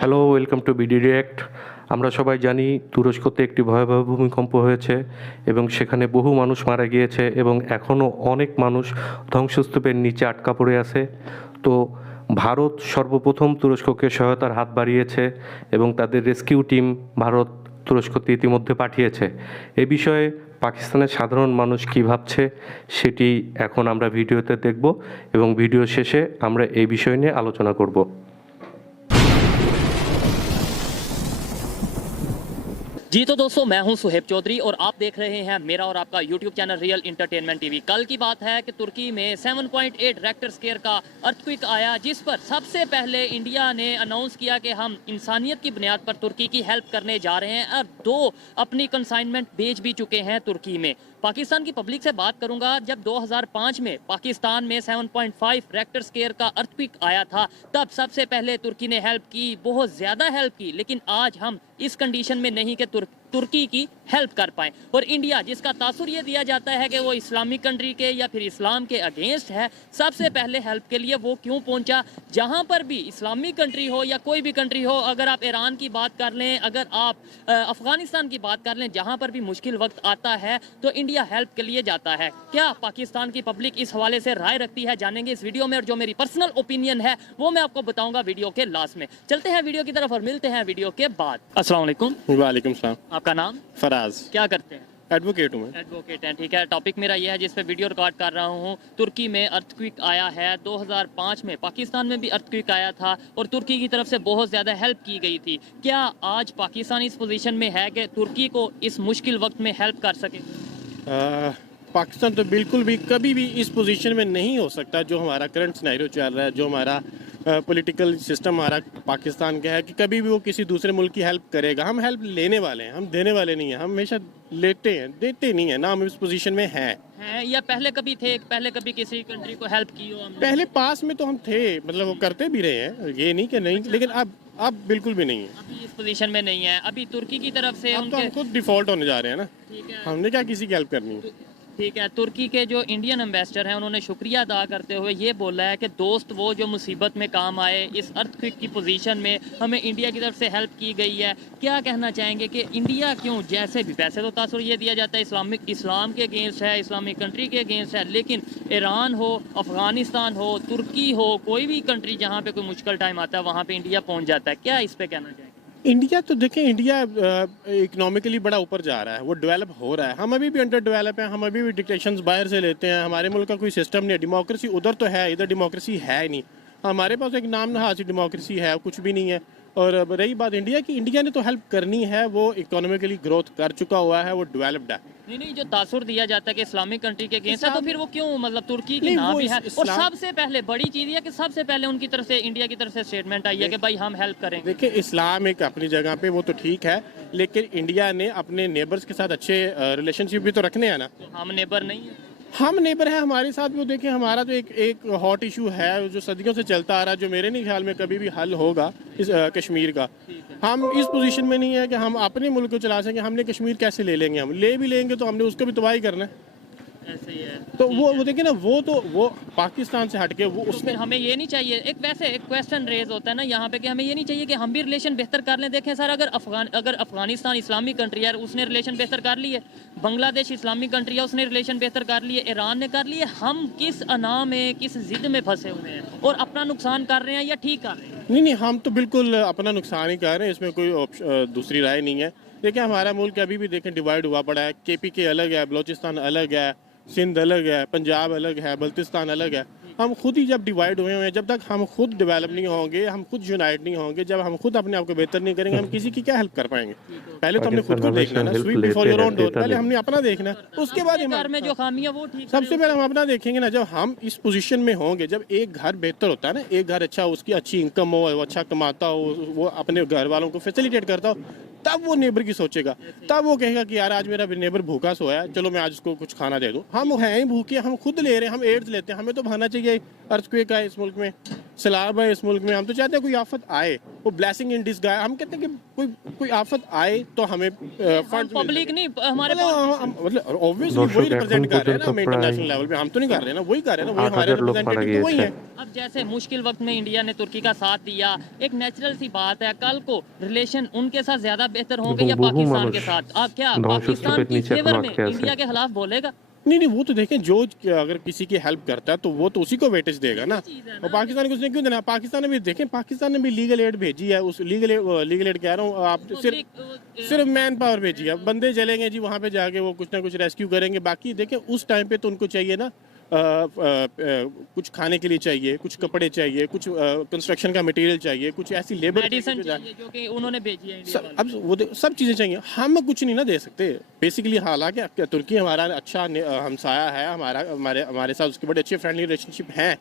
Hello, welcome to BD direct. আমরা সবাই জানি তুরস্কতে একটি ভয়াবহ ভূমিকম্প হয়েছে এবং সেখানে বহু মানুষ মারা গিয়েছে এবং এখনও অনেক মানুষ ধ্বংসস্তূপের নিচে আটকা পড়ে আছে। তো ভারত সর্বপ্রথম তুরস্ককে সহায়তার হাত বাড়িয়েছে এবং তাদের রেস্কিউ টিম ভারত তুরস্কতে ইতিমধ্যে পাঠিয়েছে। এ বিষয়ে পাকিস্তানের সাধারণ মানুষ কী ভাবছে সেটি এখন আমরা ভিডিওতে দেখব এবং ভিডিও শেষে আমরা এই বিষয় নিয়ে আলোচনা করব। जी तो दोस्तों, मैं हूं सुहेब चौधरी और आप देख रहे हैं मेरा और आपका YouTube channel real entertainment TV. कल की बात है कि तुर्की में 7.8 रेक्टर स्केल का अर्थक्वेक आया, जिस पर सबसे पहले इंडिया ने अनाउंस किया कि हम इंसानियत की बुनियाद पर तुर्की की हेल्प करने जा रहे हैं और 2 अपनी कंसाइनमेंट भेज भी चुके हैं तुर्की में। पाकिस्तान की पब्लिक से बात करूंगा, जब 2005 में पाकिस्तान में 7.5 रेक्टर स्केल का अर्थक्वेक आया था तब सबसे पहले तुर्की ने हेल्प की, बहुत ज़्यादा हेल्प की। लेकिन आज हम इस कंडीशन में नहीं कि तुर्की की हेल्प कर पाए। और इंडिया, जिसका तासुर ये दिया जाता है कि वो इस्लामिक कंट्री के या फिर इस्लाम के अगेंस्ट है, सबसे पहले हेल्प के लिए वो क्यों पहुंचा? जहां पर भी इस्लामिक कंट्री हो या कोई भी कंट्री हो, अगर आप ईरान की बात कर लें, अगर आप अफगानिस्तान की बात कर लें, जहां पर भी मुश्किल वक्त आता है तो इंडिया हेल्प के लिए जाता है। क्या पाकिस्तान की पब्लिक इस हवाले से राय रखती है, जानेंगे इस वीडियो में। और जो मेरी पर्सनल ओपिनियन है वो मैं आपको बताऊंगा वीडियो के लास्ट में। चलते हैं वीडियो की तरफ और मिलते हैं वीडियो के बाद। अस्सलाम वालेकुम। वालेकुम सलाम। आपका नाम? फराज। क्या करते हैं? एडवोकेट हूँ मैं। एडवोकेट हैं, ठीक है। टॉपिक मेरा ये है जिस पे वीडियो रिकॉर्ड कर रहा हूँ। तुर्की में अर्थक्वेक आया है 2005 में, पाकिस्तान में भी अर्थक्वेक आया था और तुर्की की तरफ से बहुत ज़्यादा हेल्प की गई थी। क्या आज पाकिस्तान इस पोजीशन में है कि तुर्की को इस मुश्किल वक्त में हेल्प कर सके? पाकिस्तान तो बिल्कुल भी कभी भी इस पोजीशन में नहीं हो सकता। जो हमारा करंट सिनेरियो चल रहा है, जो हमारा पॉलिटिकल सिस्टम हमारा पाकिस्तान का है, कि कभी भी वो किसी दूसरे मुल्क की हेल्प करेगा। हम हेल्प लेने वाले हैं, हम देने वाले नहीं हैं। हम हमेशा लेते हैं, देते नहीं हैं ना। हम इस पोजीशन में हैं या पहले कभी थे, पहले कभी किसी कंट्री को हेल्प की हो हमने? पहले पास में तो हम थे, मतलब वो करते भी रहे हैं, ये नहीं कि नहीं। लेकिन अब बिल्कुल भी नहीं है। अभी इस पोजीशन में नहीं है। अभी तुर्की की तरफ से अब तो हम खुद डिफॉल्ट होने जा रहे हैं ना। ठीक है, हमने क्या किसी की हेल्प करनी है। ठीक है। तुर्की के जो इंडियन एम्बेसडर हैं उन्होंने शुक्रिया अदा करते हुए ये बोला है कि दोस्त वो जो मुसीबत में काम आए, इस अर्थक्वेक की पोजीशन में हमें इंडिया की तरफ से हेल्प की गई है। क्या कहना चाहेंगे कि इंडिया क्यों, जैसे भी वैसे तो तासुर ये दिया जाता है इस्लाम के अगेंस्ट है, इस्लामिक कंट्री के अगेंस्ट है, लेकिन ईरान हो, अफगानिस्तान हो, तुर्की हो, कोई भी कंट्री जहाँ पे कोई मुश्किल टाइम आता है वहाँ पे इंडिया पहुँच जाता है। क्या इस पर कहना चाहेंगे? इंडिया तो देखें, इंडिया इकोनॉमिकली बड़ा ऊपर जा रहा है, वो डेवलप हो रहा है। हम अभी भी अंडर डेवलप हैं, हम अभी भी डिक्टेशंस बाहर से लेते हैं। हमारे मुल्क का कोई सिस्टम नहीं है। डेमोक्रेसी उधर तो है, इधर डेमोक्रेसी है नहीं। हमारे पास एक नाम नहाज डेमोक्रेसी है, कुछ भी नहीं है। और रही बात इंडिया की, इंडिया ने तो हेल्प करनी है, वो इकोनॉमिकली ग्रोथ कर चुका हुआ है, वो डेवलप्ड है। नहीं, जो तासुर दिया जाता है कि इस्लामिक कंट्री के अगेंस्ट है, तो फिर वो क्यों, मतलब तुर्की की नाम भी है। और सबसे पहले बड़ी चीज है कि सबसे पहले उनकी तरफ से, इंडिया की तरफ से स्टेटमेंट आई है कि भाई हम हेल्प करेंगे। देखिए, इस्लाम एक अपनी जगह पे वो तो ठीक है, लेकिन इंडिया ने अपने नेबर्स के साथ अच्छे रिलेशनशिप भी तो रखने हैं ना। तो हम नेबर नहीं है? हम नेबर है, हमारे साथ भी। देखिए, हमारा तो एक हॉट इशू है जो सदियों से चलता आ रहा है, जो मेरे नहीं ख्याल में कभी भी हल होगा, इस कश्मीर का। हम इस पोजीशन में नहीं है कि हम अपने मुल्क को चला सकें। हमने कश्मीर कैसे ले लेंगे? हम ले भी लेंगे तो हमने उसको भी तबाही करना है। ऐसे ही है। तो वो देखिए ना, वो पाकिस्तान से हटके वो तो उसने फिर हमें ये नहीं चाहिए, एक वैसे एक क्वेश्चन रेज होता है ना यहाँ पे कि हमें ये नहीं चाहिए कि हम भी रिलेशन बेहतर कर लें। देखें सर, अगर अफगानिस्तान इस्लामिक कंट्री है, उसने रिलेशन बेहतर कर लिए। बांग्लादेश इस्लामिक कंट्री है, उसने रिलेशन बेहतर कर लिए। ईरान ने कर लिए। हम किस अना में, किस जिद में फंसे हुए हैं और अपना नुकसान कर रहे हैं या ठीक कर रहे हैं? नहीं, हम तो बिल्कुल अपना नुकसान ही कर रहे हैं, इसमें कोई दूसरी राय नहीं है। देखिए, हमारा मुल्क अभी भी देखें डिवाइड हुआ पड़ा है। KPK अलग है, बलोचिस्तान अलग है, सिंध अलग है, पंजाब अलग है, बल्तिस्तान अलग है। हम खुद ही जब डिवाइड हुए हैं, जब तक हम खुद डेवलप नहीं होंगे, हम खुद यूनाइट नहीं होंगे, जब हम खुद अपने आप को बेहतर नहीं करेंगे, हम किसी की क्या हेल्प कर पाएंगे? पहले तो हमने खुद को देखना ना, sweep before your own door. पहले हमने अपना देखना, उसके बाद घर में जो खामियां वो ठीक सबसे पहले हम अपना देखेंगे ना। जब हम इस पोजीशन में होंगे, जब एक घर बेहतर होता है ना, एक घर अच्छा, उसकी अच्छी इनकम हो, वो अच्छा कमाता हो, वो अपने घर वालों को फैसिलिटेट करता हो, तब वो नेबर की सोचेगा। तब वो कहेगा कि यार आज मेरा नेबर भूखा सोया है, चलो मैं आज उसको कुछ खाना दे दूं। हम हैं ही भूखे, हम खुद ले रहे हैं, हम एड्स लेते हैं। हमें तो भागना चाहिए जाए अर्थक्वेक आए इस मुल्क में, सैलाब है इस मुल्क में, हम तो चाहते हैं कोई आफत आए, वो ब्लेसिंग इन डिस्गाइज। हम कहते हैं कि कोई आफत आए तो हमें फंड पब्लिक नहीं हमारे मतलब ऑब्वियसली वही दर्शक रिप्रेजेंट এখন कर रहे हैं ना, हम পর্যন্ত इंटरनेशनल लेवल पे हम तो नहीं कर रहे ना, वही कर रहे हैं ना, वही हमारे 8,000 लोग मारा रिप्रेजेंटेटिव तो वही গিয়েছে। है। अब जैसे मुश्किल वक्त में इंडिया ने तुर्की का साथ दिया, एक नेचुरल सी बात है, कल को रिलेशन उनके साथ ज्यादा बेहतर होंगे या এবং বহু पाकिस्तान মানুষ के साथ? आप क्या ধ্বংসস্তূপের पाकिस्तान की নিচে फेवर এখনো में আটকে আছে। इंडिया के खिलाफ बोलेगा? नहीं वो तो देखें, जो अगर किसी की हेल्प करता है तो वो तो उसी को वेटेज देगा ना, और पाकिस्तान को उसने क्यों देना? पाकिस्तान ने भी देखें, पाकिस्तान ने भी लीगल एड भेजी है, उस लीगल एड कह रहा हूँ आप, सिर्फ मैन पावर भेजी है, बंदे चलेंगे जी वहाँ पे जाके वो कुछ ना कुछ रेस्क्यू करेंगे। बाकी देखें उस टाइम पे तो उनको चाहिए ना कुछ खाने के लिए चाहिए, कुछ कपड़े चाहिए, कुछ कंस्ट्रक्शन का मटेरियल चाहिए, कुछ ऐसी लेबर मेडिसिन चाहिए जो कि उन्होंने भेजी है इंडिया वाले। अब वो सब चीज़ें चाहिए, हम कुछ नहीं ना दे सकते बेसिकली। हालांकि तुर्की हमारा अच्छा हमसाया है, हमारे साथ उसके बड़े अच्छे फ्रेंडली रिलेशनशिप हैं,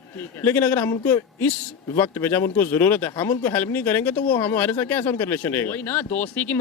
लेकिन अगर हम उनको इस वक्त में जब उनको ज़रूरत है हम उनको हेल्प नहीं करेंगे तो वो हमारे साथ कैसा उनका रिलेशन रहेगा? वही ना, दोस्ती की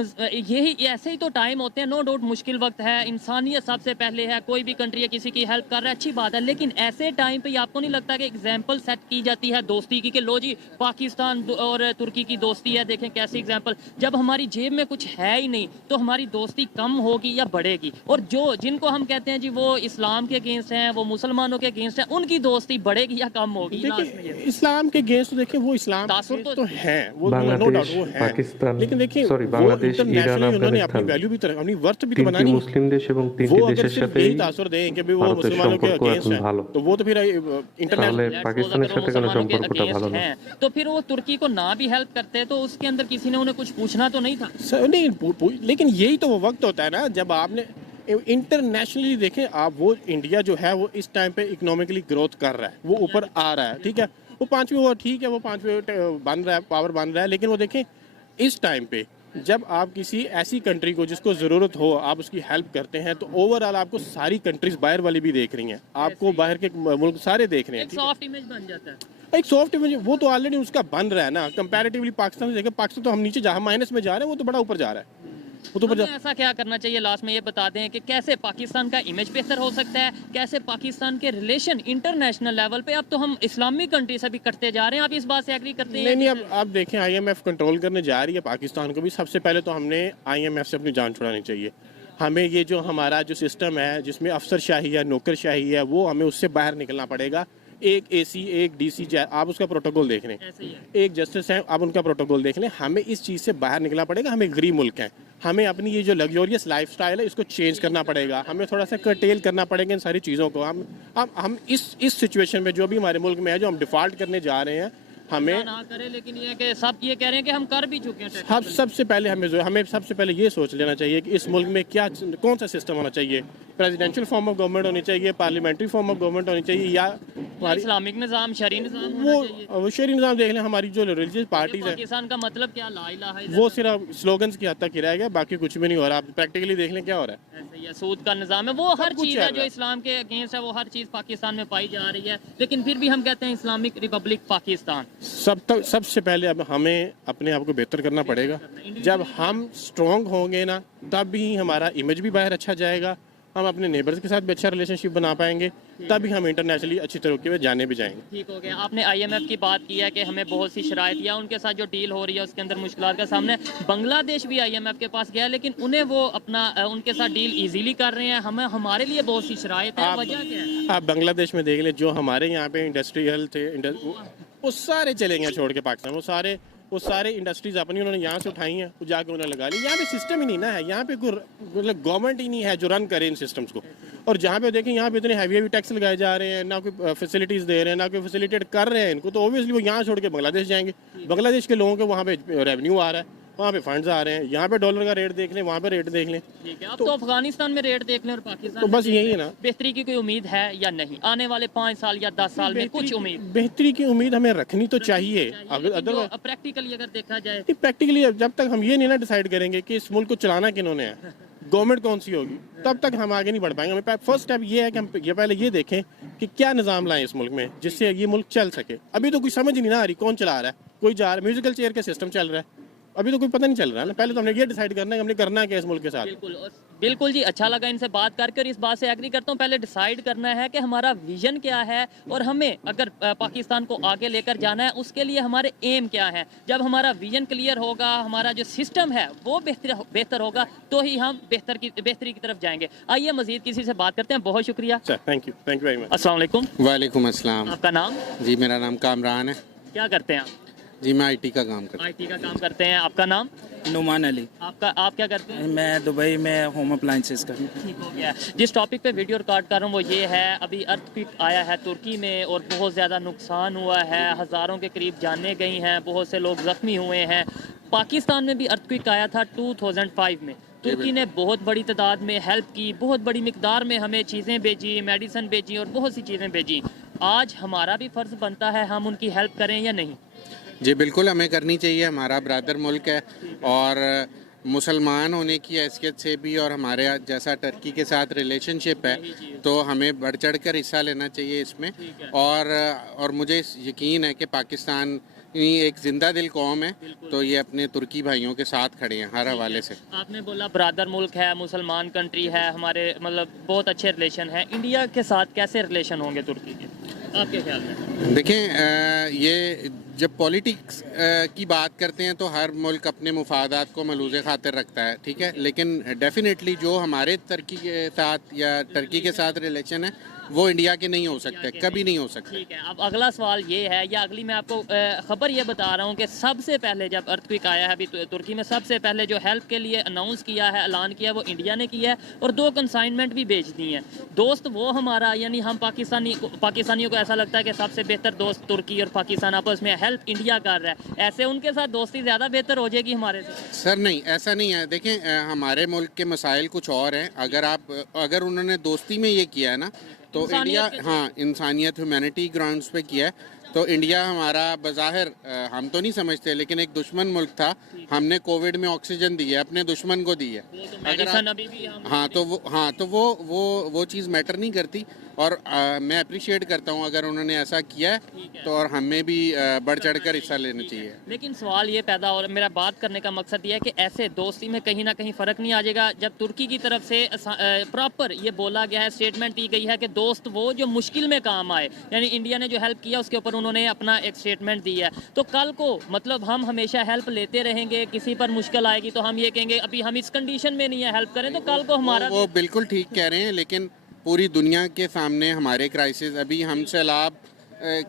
यही ऐसे ही तो टाइम होते हैं। नो डाउट मुश्किल वक्त है, इंसानियत सबसे पहले है, कोई भी कंट्री है किसी की हेल्प कर रहा है अच्छी बात है, लेकिन ऐसे टाइम पे आपको नहीं लगता कि एग्जाम्पल सेट की जाती है दोस्ती की कि लो जी पाकिस्तान और तुर्की की दोस्ती है, देखें कैसी एग्जाम्पल। जब हमारी जेब में कुछ है ही नहीं तो हमारी दोस्ती कम होगी या बढ़ेगी? और जिनको हम कहते हैं जी वो इस्लाम के अगेंस्ट हैं, वो मुसलमानों के अगेंस्ट हैं, उनकी दोस्ती बढ़ेगी या कम होगी? देखिए इस्लाम के अगेंस्ट देखें, वो इस्लाम तासुर तो है, वो नो বাংলাদেশ डाउट वो है, পাকিস্তান लेकिন देखिए সরি वो বাংলাদেশ ইরান इंटरनेशनली उन्होंने अपनी আফগানিস্তান वैल्यू भी तो अपनी वर्थ भी तो তিনটি बनानी है। মুসলিম দেশ এবং वो তিনটি अगर দেশের सिर्फ সাথেই यही तासुर दें कि भी वो ভারতের मुसलमानों के সম্পর্ক अगेंस्ट এখন है ভালো, तो वो तो फिर তাহলে इंटरनेशनल পাকিস্তানের সাথে কেন সম্পর্কটা ভালো না? तो फिर वो तुर्की को ना भी हेल्प करते तो उसके अंदर किसी ने उन्हें कुछ पूछना तो नहीं था? नहीं, लेकिन यही तो वो वक्त होता है ना जब आपने इंटरनेशनली देखें आप, वो इंडिया जो है वो इस टाइम पे इकोनॉमिकली ग्रोथ कर रहा है, वो ऊपर आ रहा है, ठीक है, वो पांचवी, वो ठीक है, वो पांचवी बन रहा है, पावर बन रहा है, लेकिन वो देखें इस टाइम पे जब आप किसी ऐसी कंट्री को जिसको ज़रूरत हो आप उसकी हेल्प करते हैं तो ओवरऑल आपको सारी कंट्रीज बाहर वाली भी देख रही हैं, आपको बाहर के मुल्क सारे देख रहे हैं। एक सॉफ्ट इमेज बन जाता है, एक सॉफ्ट इमेज वो तो ऑलरेडी उसका बन रहा है ना, कंपैरेटिवली पाकिस्तान से देखें, पाकिस्तान तो हम नीचे जहाँ माइनस में जा रहे हैं वो तो बड़ा ऊपर जा रहा है, वो तो ऊपर हमें ऐसा क्या करना चाहिए? लास्ट में ये बता दें कि कैसे पाकिस्तान का इमेज बेहतर हो सकता है, कैसे पाकिस्तान के रिलेशन इंटरनेशनल लेवल पे, अब तो हम इस्लामिक कंट्री से भी करते जा रहे हैं, आप इस बात से एग्री करते हैं? नहीं, अब आप देखें IMF कंट्रोल करने जा रही है पाकिस्तान को भी, सबसे पहले तो हमने IMF से अपनी जान छुड़ानी चाहिए। हमें ये जो हमारा जो सिस्टम है जिसमें अफसरशाही है, नौकरशाही है, वो हमें उससे बाहर निकलना पड़ेगा। एक AC, एक DC, आप उसका प्रोटोकॉल देख लें, एक जस्टिस है, आप उनका प्रोटोकॉल देख लें, हमें इस चीज़ से बाहर निकलना पड़ेगा। हमें गरीब मुल्क हैं, हमें अपनी ये जो लग्जोरियस लाइफस्टाइल है इसको चेंज करना पड़ेगा, हमें थोड़ा सा कर्टेल करना पड़ेगा इन सारी चीज़ों को। हम इस सिचुएशन में जो अभी हमारे मुल्क में है, जो हम डिफ़ॉल्ट करने जा रहे हैं, हमें ना करें, लेकिन ये कि सब ये कह रहे हैं कि हम कर भी चुके हैं। सबसे पहले हमें सबसे पहले ये सोच लेना चाहिए कि इस मुल्क में कौन सा सिस्टम होना चाहिए। प्रेसिडेंशियल फॉर्म ऑफ गवर्नमेंट होनी चाहिए, पार्लियामेंट्री फॉर्म ऑफ गवर्नमेंट होनी चाहिए, या इस्लामिक निज़ाम, शरी निज़ाम वो शरी निज़ाम देख लें। हमारी जो रिलीजियस पार्टीज है, पाकिस्तान का मतलब क्या, ला इलाहा इल्लल्लाह, वो सिर्फ स्लोगन्स की हद तक ही रह गया, बाकी कुछ भी नहीं हो रहा। आप प्रैक्टिकली देख लें क्या हो रहा है। ऐसे ही सूद का निज़ाम है, वो हर कुछ चीज़ चल है रहा जो है। इस्लाम के अगेंस्ट है, वो हर चीज़ पाकिस्तान में पाई जा रही है, लेकिन फिर भी हम कहते हैं इस्लामिक रिपब्लिक पाकिस्तान। सबसे पहले अब हमें अपने आप को बेहतर करना पड़ेगा। जब हम स्ट्रॉन्ग होंगे ना, तब भी हमारा इमेज भी बाहर अच्छा जाएगा, हम अपने नेबर्स के साथ भी अच्छा रिलेशनशिप बना पाएंगे, तभी हम इंटरनेशनली अच्छी तरीके से जाने भी जाएंगे। ठीक हो गया। आपने IMF की बात की है कि हमें बहुत सी शराइत या उनके साथ जो डील हो रही है उसके अंदर मुश्किलात का सामने। बांग्लादेश भी IMF के पास गया, लेकिन उन्हें वो अपना उनके साथ डील इजीली कर रहे हैं, हमारे लिए बहुत सी शराइत है, वजह क्या है? आप बांग्लादेश में देख लें, जो हमारे यहाँ पे इंडस्ट्रियल थे, वो सारे चले गए छोड़ के पाकिस्तान। वो सारे इंडस्ट्रीज अपनी उन्होंने यहाँ से उठाई हैं, वो जाके उन्होंने लगा ली। यहाँ पे सिस्टम ही नहीं ना है, यहाँ पे कोई मतलब गवर्नमेंट ही नहीं है जो रन करे इन सिस्टम्स को। और जहाँ पे देखें यहाँ पे इतने हैवी टैक्स लगाए जा रहे हैं, ना कोई फैसिलिटीज़ दे रहे हैं, ना कोई फैसिलिटेट कर रहे हैं इनको, तो ऑब्वियसली वो यहाँ छोड़ के बांग्लादेश जाएंगे। बांग्लादेश के लोगों के वहाँ पे रेवेन्यू आ रहा है, वहाँ पे फंड्स आ रहे हैं, यहाँ पे डॉलर का रेट देख लें, वहाँ पे रेट देख लें। ठीक है, अब तो अफगानिस्तान में रेट देख लें और पाकिस्तान तो बस यही है ना। बेहतरी की कोई उम्मीद है या नहीं? आने वाले 5 साल या 10 साल में कुछ उम्मीद? बेहतरी की उम्मीद हमें रखनी तो चाहिए, अगर प्रैक्टिकली अगर देखा जाए, प्रैक्टिकली जब तक हम ये नहीं ना डिसाइड करेंगे कि इस मुल्क को चलाना किन्होंने है, गवर्नमेंट कौन सी होगी, तब तक हम आगे नहीं बढ़ पाएंगे। हमें फर्स्ट स्टेप ये है कि हम ये पहले ये देखें कि क्या निज़ाम लाएं इस मुल्क में जिससे ये मुल्क चल सके। अभी तो कुछ समझ ही नहीं ना आ रही, कौन चला रहा है? कोई जा रहा है, म्यूजिकल चेयर का सिस्टम चल रहा है, अभी तो कोई पता नहीं चल रहा है ना। पहले तो हमने ये डिसाइड करना है कि हमने करना है क्या इस मुल्क के साथ। बिल्कुल जी, अच्छा लगा इनसे बात करके और इस बात से एग्री करता हूँ। पहले डिसाइड करना है कि हमारा विजन क्या है और हमें अगर पाकिस्तान को आगे लेकर जाना है उसके लिए हमारे एम क्या है। जब हमारा विजन क्लियर होगा, हमारा जो सिस्टम है वो बेहतर होगा, तो ही हम बेहतरी की तरफ जाएंगे। आइए मजीद किसी से बात करते हैं। बहुत शुक्रिया। Thank you very much. अस्सलाम वालेकुम। वालेकुम अस्सलाम। आपका नाम? जी मेरा नाम कामरान है। क्या करते हैं आप? जी मैं आईटी का काम करता IT का काम करते हैं। आपका नाम? नुमान अली। आप क्या करते हैं? मैं दुबई में होम अप्लाइंसेस का। ठीक हो गया। जिस टॉपिक पे वीडियो रिकॉर्ड कर रहा हूँ वो ये है, अभी अर्थक्वेक आया है तुर्की में और बहुत ज़्यादा नुकसान हुआ है, हज़ारों के करीब जानें गई हैं, बहुत से लोग ज़ख्मी हुए हैं। पाकिस्तान में भी अर्थक्वेक आया था 2005 में। तुर्की ने बहुत बड़ी तादाद में हेल्प की, बहुत बड़ी मिकदार में हमें चीज़ें भेजी, मेडिसन भेजी और बहुत सी चीज़ें भेजी। आज हमारा भी फ़र्ज़ बनता है हम उनकी हेल्प करें या नहीं? जी बिल्कुल हमें करनी चाहिए। हमारा ब्रदर मुल्क है और मुसलमान होने की हैसियत से भी और हमारे जैसा टर्की के साथ रिलेशनशिप है तो हमें बढ़ चढ़ कर हिस्सा लेना चाहिए इसमें। और मुझे यकीन है कि पाकिस्तान एक जिंदा दिल कौम है तो ये अपने तुर्की भाइयों के साथ खड़े हैं हर हवाले से। आपने बोला ब्रदर मुल्क है, मुसलमान कंट्री है, हमारे मतलब बहुत अच्छे रिलेशन है। इंडिया के साथ कैसे रिलेशन होंगे तुर्की के आपके ख्याल में? देखें ये जब पॉलिटिक्स की बात करते हैं तो हर मुल्क अपने मुफादात को मलूज़े खातिर रखता है, ठीक है, लेकिन डेफिनेटली जो हमारे तुर्की के साथ या टर्की के साथ रिलेशन है वो इंडिया के नहीं हो सकते, कभी नहीं हो सकते। ठीक है, अब अगला सवाल ये है या अगली मैं आपको खबर ये बता रहा हूँ कि सबसे पहले जब अर्थक्वेक आया है अभी तुर्की में, सबसे पहले जो हेल्प के लिए अनाउंस किया है, ऐलान किया, वो इंडिया ने किया है और 2 कंसाइनमेंट भी भेज दी हैं। दोस्त वो हमारा यानी हम पाकिस्तानियों को ऐसा लगता है कि सबसे बेहतर दोस्त तुर्की और पाकिस्तान आपस में हेल्प इंडिया कर रहा है, ऐसे उनके साथ दोस्ती ज़्यादा बेहतर हो जाएगी हमारे से? सर नहीं, ऐसा नहीं है। देखें हमारे मुल्क के मसाइल कुछ और हैं। अगर उन्होंने दोस्ती में ये किया है ना तो इंडिया, हाँ, इंसानियत ह्यूमैनिटी ग्राउंड्स पे किया है तो इंडिया हमारा बज़ाहिर हम तो नहीं समझते लेकिन एक दुश्मन मुल्क था। हमने कोविड में ऑक्सीजन दी है, अपने दुश्मन को दी है। तो वो चीज़ मैटर नहीं करती और मैं अप्रिशिएट करता हूँ अगर उन्होंने ऐसा किया है तो और हमें भी बढ़ चढ़ कर हिस्सा लेना चाहिए। लेकिन सवाल ये पैदा हो रहा है, मेरा बात करने का मकसद ये है कि ऐसे दोस्ती में कहीं ना कहीं फ़र्क नहीं आ जाएगा जब तुर्की की तरफ से प्रॉपर ये बोला गया है, स्टेटमेंट दी गई है कि दोस्त वो जो मुश्किल में काम आए, यानी इंडिया ने जो हेल्प किया उसके ऊपर उन्होंने अपना एक स्टेटमेंट दी है। तो कल को मतलब हम हमेशा हेल्प लेते रहेंगे, किसी पर मुश्किल आएगी तो हम ये कहेंगे अभी हम इस कंडीशन में नहीं है हेल्प करें, तो कल को हमारा वो बिल्कुल ठीक कह रहे हैं। लेकिन पूरी दुनिया के सामने हमारे क्राइसिस, अभी हम सैलाब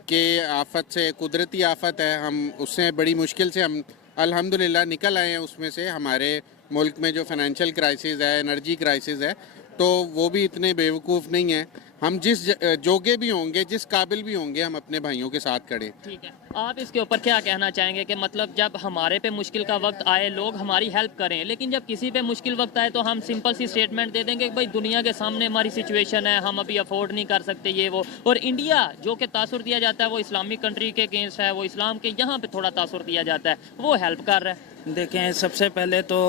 के आफत से, कुदरती आफत है, हम उससे बड़ी मुश्किल से हम अल्हम्दुलिल्लाह निकल आए हैं। उसमें से हमारे मुल्क में जो फाइनेंशियल क्राइसिस है, एनर्जी क्राइसिस है, तो वो भी इतने बेवकूफ़ नहीं हैं। हम जिस जोगे भी होंगे, जिस काबिल भी होंगे, हम अपने भाइयों के साथ खड़े। ठीक है, आप इसके ऊपर क्या कहना चाहेंगे कि मतलब जब हमारे पे मुश्किल का वक्त आए लोग हमारी हेल्प करें, लेकिन जब किसी पे मुश्किल वक्त आए तो हम सिंपल सी स्टेटमेंट दे देंगे कि भाई दुनिया के सामने हमारी सिचुएशन है, हम अभी अफोर्ड नहीं कर सकते ये वो। और इंडिया जो कि तासुर दिया जाता है वो इस्लामिक कंट्री के अगेंस्ट है, वो इस्लाम के यहाँ पे थोड़ा तासुर दिया जाता है, वो हेल्प कर रहा है। देखें सबसे पहले तो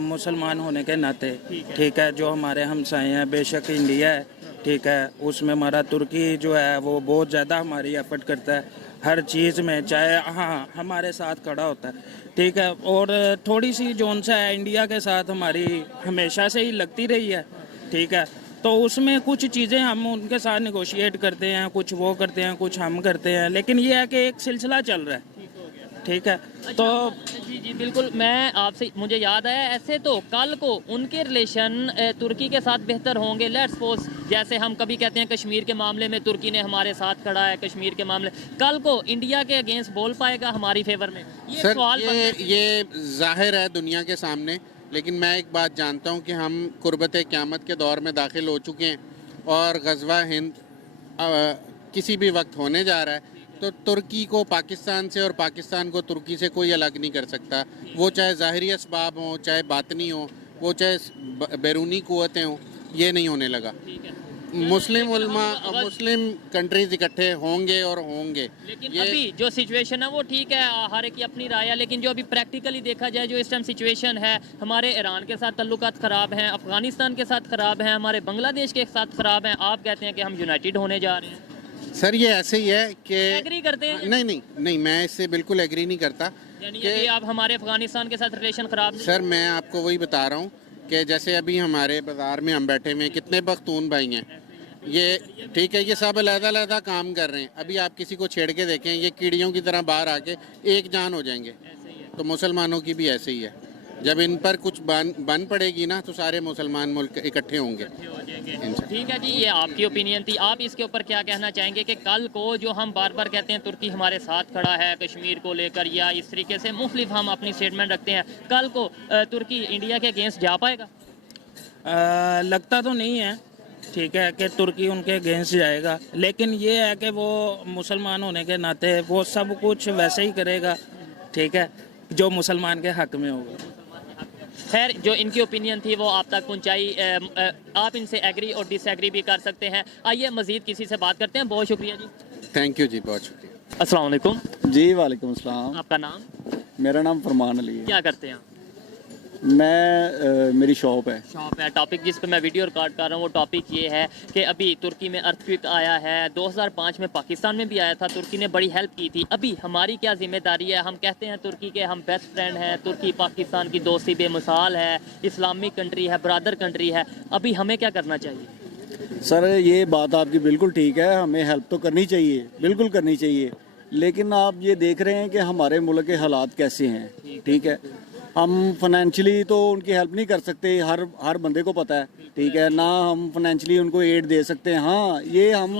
मुसलमान होने के नाते, ठीक है, जो हमारे हमसाए हैं, बेशक इंडिया है, ठीक है, उसमें हमारा तुर्की जो है वो बहुत ज़्यादा हमारी एफर्ट करता है हर चीज़ में, चाहे हाँ हमारे साथ खड़ा होता है, ठीक है। और थोड़ी सी जोन सा है इंडिया के साथ हमारी हमेशा से ही लगती रही है, ठीक है, तो उसमें कुछ चीज़ें हम उनके साथ निगोशिएट करते हैं, कुछ वो करते हैं, कुछ हम करते हैं, लेकिन ये है कि एक सिलसिला चल रहा है, ठीक है। तो जी बिल्कुल, मैं आपसे, मुझे याद आया, ऐसे तो कल को उनके रिलेशन तुर्की के साथ बेहतर होंगे। लेट्स सपोज जैसे हम कभी कहते हैं कश्मीर के मामले में तुर्की ने हमारे साथ खड़ा है, कश्मीर के मामले कल को इंडिया के अगेंस्ट बोल पाएगा हमारी फेवर में? ये सर सवाल ये जाहिर है दुनिया के सामने, लेकिन मैं एक बात जानता हूँ कि हम कुर्बत क़यामत के दौर में दाखिल हो चुके हैं और ग़ज़वा हिंद किसी भी वक्त होने जा रहा है। तो तुर्की को पाकिस्तान से और पाकिस्तान को तुर्की से कोई अलग नहीं कर सकता, वो चाहे ज़ाहिरी असबाब हों, चाहे बातनी हो, वो चाहे बैरूनी क़ुव्वतें हों, ये नहीं होने लगा। मुस्लिम उलमा और मुस्लिम कंट्रीज इकट्ठे होंगे और होंगे। लेकिन अभी जो सिचुएशन है वो ठीक है, हर एक की अपनी राय है, लेकिन जो अभी प्रैक्टिकली देखा जाए, जो इस टाइम सिचुएशन है, हमारे ईरान के साथ तल्लुकात ख़राब हैं, अफ़गानिस्तान के साथ ख़राब हैं, हमारे बांग्लादेश के साथ ख़राब हैं, आप कहते हैं कि हम यूनाइटेड होने जा रहे हैं। सर ये ऐसे ही है कि एग्री करते हैं? नहीं नहीं नहीं, मैं इससे बिल्कुल एग्री नहीं करता। यानी कि आप हमारे अफगानिस्तान के साथ रिलेशन खराब नहीं? सर मैं आपको वही बता रहा हूँ कि जैसे अभी हमारे बाज़ार में हम बैठे हुए हैं, कितने पख्तून भाई हैं, ये ठीक है, ये सब अलग-अलग काम कर रहे हैं। अभी आप किसी को छेड़ के देखें, ये कीड़ियों की तरह बाहर आके एक जान हो जाएंगे। तो मुसलमानों की भी ऐसे ही है, जब इन पर कुछ बन पड़ेगी ना तो सारे मुसलमान मुल्क इकट्ठे होंगे। ठीक है जी, ये आपकी ओपिनियन थी। आप इसके ऊपर क्या कहना चाहेंगे कि कल को जो हम बार बार कहते हैं तुर्की हमारे साथ खड़ा है कश्मीर को लेकर, या इस तरीके से मुख्तलिफ हम अपनी स्टेटमेंट रखते हैं, कल को तुर्की इंडिया के अगेंस्ट जा पाएगा? लगता तो नहीं है, ठीक है, कि तुर्की उनके अगेंस्ट जाएगा, लेकिन ये है कि वो मुसलमान होने के नाते वो सब कुछ वैसे ही करेगा, ठीक है, जो मुसलमान के हक में होगा। खैर, जो इनकी ओपिनियन थी वो आप तक पहुंचाई। आप इनसे एग्री और डिसएग्री भी कर सकते हैं। आइए मजीद किसी से बात करते हैं। बहुत शुक्रिया जी। थैंक यू जी, बहुत शुक्रिया। अस्सलाम वालेकुम। जी वालेकुम अस्सलाम। आपका नाम? मेरा नाम फरमान अली है। क्या करते हैं आप? मैं मेरी शॉप है। शॉप है। टॉपिक जिस पे मैं वीडियो रिकॉर्ड कर रहा हूँ वो टॉपिक ये है कि अभी तुर्की में अर्थक्वेक आया है। 2005 में पाकिस्तान में भी आया था, तुर्की ने बड़ी हेल्प की थी। अभी हमारी क्या जिम्मेदारी है? हम कहते हैं तुर्की के हम बेस्ट फ्रेंड हैं, तुर्की पाकिस्तान की दोस्ती बेमिसाल है, इस्लामिक कंट्री है, ब्रदर कंट्री है। अभी हमें क्या करना चाहिए? सर ये बात आपकी बिल्कुल ठीक है, हमें हेल्प तो करनी चाहिए, बिल्कुल करनी चाहिए, लेकिन आप ये देख रहे हैं कि हमारे मुल्क के हालात कैसे हैं, ठीक है। हम फाइनेंशियली तो उनकी हेल्प नहीं कर सकते, हर बंदे को पता है, ठीक है ना। हम फाइनेंशियली उनको एड दे सकते हैं, हाँ ये हम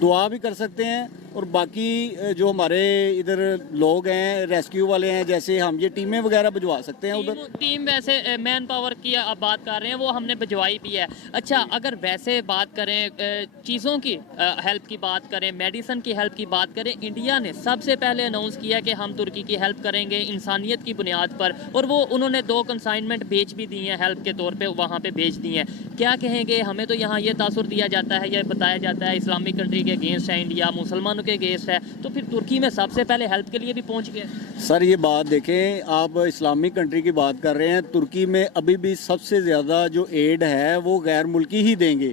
दुआ भी कर सकते हैं। और बाकी जो हमारे इधर लोग हैं, रेस्क्यू वाले हैं, जैसे हम ये टीमें वगैरह भिजवा सकते हैं उधर। टीम वैसे मैन पावर की आप बात कर रहे हैं, वो हमने भिजवाई भी है। अच्छा, अगर वैसे बात करें चीज़ों की हेल्प की बात करें, मेडिसिन की हेल्प की बात करें, इंडिया ने सबसे पहले अनाउंस किया कि हम तुर्की की हेल्प करेंगे इंसानियत की बुनियाद पर, और वो उन्होंने 2 कंसाइनमेंट भेज भी दी हैं, हेल्प के तौर पे वहाँ पे भेज दी हैं। क्या कहेंगे? हमें तो यहाँ ये तासुर दिया जाता है, ये बताया जाता है इस्लामिक कंट्री के अगेंस्ट है इंडिया, मुसलमानों के अगेंस्ट है, तो फिर तुर्की में सबसे पहले हेल्प के लिए भी पहुँच गए। सर ये बात देखें, आप इस्लामिक कंट्री की बात कर रहे हैं, तुर्की में अभी भी सबसे ज़्यादा जो एड है वो गैर मुल्की ही देंगे,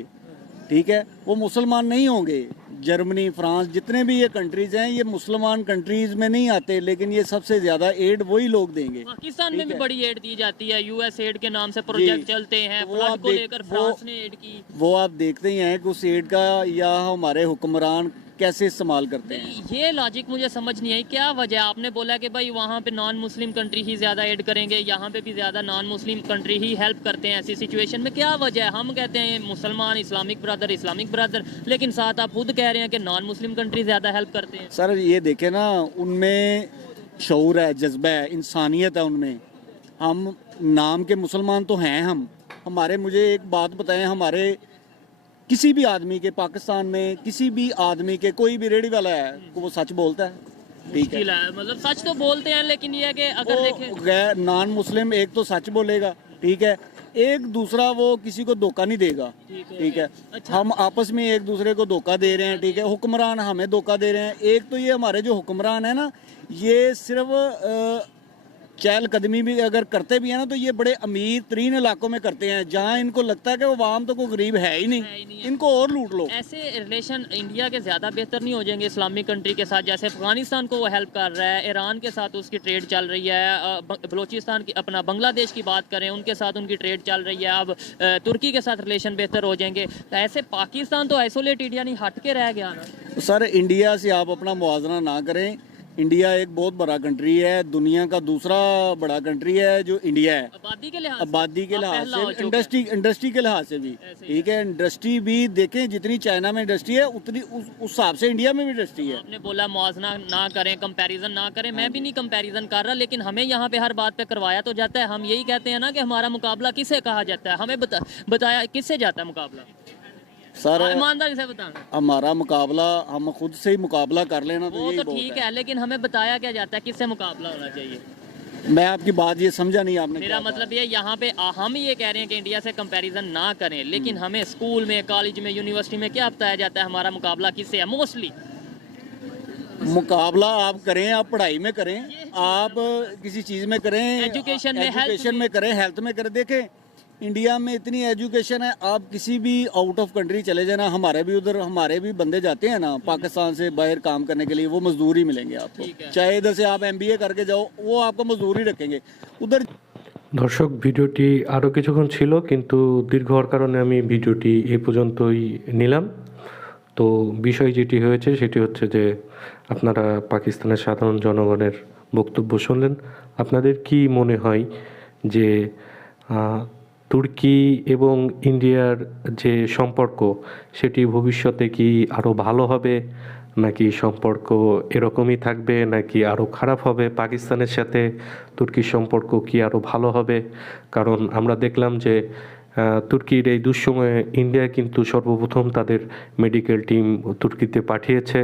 ठीक है, वो मुसलमान नहीं होंगे। जर्मनी, फ्रांस, जितने भी ये कंट्रीज हैं, ये मुसलमान कंट्रीज में नहीं आते, लेकिन ये सबसे ज्यादा एड वही लोग देंगे। पाकिस्तान में भी बड़ी एड दी जाती है, यूएस एड के नाम से प्रोजेक्ट चलते हैं, फ्लड को लेकर फ्रांस ने एड की। वो आप देखते ही हैं कि उस एड का या हमारे हुक्मरान कैसे इस्तेमाल करते हैं। ये लॉजिक मुझे समझ नहीं आई, क्या वजह? आपने बोला कि भाई वहाँ पे नॉन मुस्लिम कंट्री ही ज़्यादा ऐड करेंगे, यहाँ पे भी ज़्यादा नॉन मुस्लिम कंट्री ही हेल्प करते हैं ऐसी सिचुएशन में, क्या वजह है? हम कहते हैं मुसलमान इस्लामिक ब्रदर, लेकिन साथ आप खुद कह रहे हैं कि नॉन मुस्लिम कंट्री ज़्यादा हेल्प करते हैं। सर ये देखे ना, उनमें शऊर है, जज्बा है, इंसानियत है उनमें। हम नाम के मुसलमान तो हैं हम, हमारे, मुझे एक बात बताएं, हमारे किसी भी आदमी के, पाकिस्तान में किसी भी आदमी के, कोई भी रेडी वाला है वो सच बोलता है, ठीक है, मतलब सच तो बोलते हैं, लेकिन ये है कि अगर देखें गैर नॉन मुस्लिम एक तो सच बोलेगा, ठीक है, एक दूसरा वो किसी को धोखा नहीं देगा, ठीक है। अच्छा। हम आपस में एक दूसरे को धोखा दे रहे हैं, ठीक है, हुक्मरान हमें धोखा दे रहे हैं। एक तो ये हमारे जो हुक्मरान है ना, ये सिर्फ चहलकदमी भी अगर करते भी हैं ना, तो ये बड़े अमीर तरीन इलाकों में करते हैं, जहाँ इनको लगता है कि वो आम तो कोई गरीब है ही नहीं, इनको और लूट लो। ऐसे रिलेशन इंडिया के ज़्यादा बेहतर नहीं हो जाएंगे इस्लामिक कंट्री के साथ? जैसे अफगानिस्तान को वो हेल्प कर रहा है, ईरान के साथ उसकी ट्रेड चल रही है, बलूचिस्तान की, अपना बांग्लादेश की बात करें, उनके साथ उनकी ट्रेड चल रही है, अब तुर्की के साथ रिलेशन बेहतर हो जाएंगे। तो ऐसे पाकिस्तान तो आइसोलेटेड यानी हट के रह गया ना। सर इंडिया से आप अपना मुआवजा ना करें, इंडिया एक बहुत बड़ा कंट्री है, दुनिया का दूसरा बड़ा कंट्री है जो इंडिया है, आबादी के लिहाज से, इंडस्ट्री के लिहाज से भी, ठीक है। इंडस्ट्री भी देखें, जितनी चाइना में इंडस्ट्री है उतनी उस हिसाब से इंडिया में भी इंडस्ट्री है। आपने बोला मुआवजा ना करें, कंपैरिजन ना करें, मैं भी नहीं कंपैरिजन कर रहा, लेकिन हमें यहाँ पे हर बात पे करवाया तो जाता है। हम यही कहते हैं ना कि हमारा मुकाबला किससे कहा जाता है, हमें बताया किससे जाता है मुकाबला? सर ईमानदारी से बताना। हमारा मुकाबला हम खुद से ही मुकाबला कर लेना तो वो यही तो ठीक है, लेकिन हमें बताया क्या जाता है किससे मुकाबला होना चाहिए? मैं आपकी बात ये समझा नहीं आपने। मेरा मतलब ये, यहाँ पे हम ये कह रहे हैं कि इंडिया से कंपैरिजन ना करें, लेकिन हमें स्कूल में, कॉलेज में, यूनिवर्सिटी में क्या बताया जाता है हमारा मुकाबला किससे है? मोस्टली मुकाबला आप करें, आप पढ़ाई में करें, आप किसी चीज़ में करें, एजुकेशन में करें, हेल्थ में करें। देखें इंडिया में इतनी एजुकेशन है, आप किसी भी आउट ऑफ कंट्री चले जाना, हमारे भी बंदे जाते हैं ना पाकिस्तान से बाहर काम करने के लिए, वो मजदूरी मिलेंगे आपको। चाहे इधर से आप MBA करके जाओ, वो आपको मजदूरी रखेंगे उधर। দর্শক, ভিডিওটি আরও কিছুক্ষণ ছিল, কিন্তু দীর্ঘ হওয়ার কারণে আমি ভিডিওটি এই পর্যন্তই নিলাম। তো বিষয় যেটি হয়েছে সেটি হচ্ছে যে আপনারা পাকিস্তানের সাধারণ জনগণের বক্তব্য শুনলেন। আপনাদের কি মনে হয় যে তুর্কি এবং ইন্ডিয়ার যে সম্পর্ক সেটি ভবিষ্যতে কি আরও ভালো হবে, নাকি সম্পর্ক এরকমই থাকবে, নাকি আরও খারাপ হবে? পাকিস্তানের সাথে তুর্কির সম্পর্ক কি আরও ভালো হবে? কারণ আমরা দেখলাম যে তুর্কির এই দুঃসময়ে ইন্ডিয়া কিন্তু সর্বপ্রথম তাদের মেডিকেল টিম তুর্কিতে পাঠিয়েছে।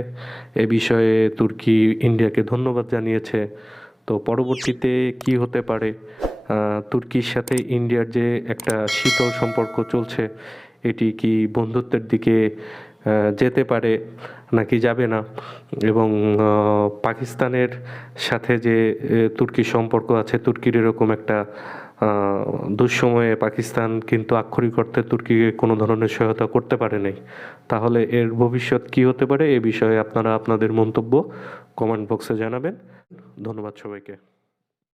এ বিষয়ে তুর্কি ইন্ডিয়াকে ধন্যবাদ জানিয়েছে। তো পরবর্তীতে কি হতে পারে, তুর্কির সাথে ইন্ডিয়ার যে একটা শীতল সম্পর্ক চলছে, এটি কি বন্ধুত্বের দিকে যেতে পারে নাকি যাবে না? এবং পাকিস্তানের সাথে যে তুর্কির সম্পর্ক আছে, তুর্কির এরকম একটা দুঃসময়ে পাকিস্তান কিন্তু আক্ষরিক অর্থে তুর্কিকে কোনো ধরনের সহায়তা করতে পারে নাই। তাহলে এর ভবিষ্যৎ কী হতে পারে, এ বিষয়ে আপনারা আপনাদের মন্তব্য কমেন্ট বক্সে জানাবেন। ধন্যবাদ সবাইকে।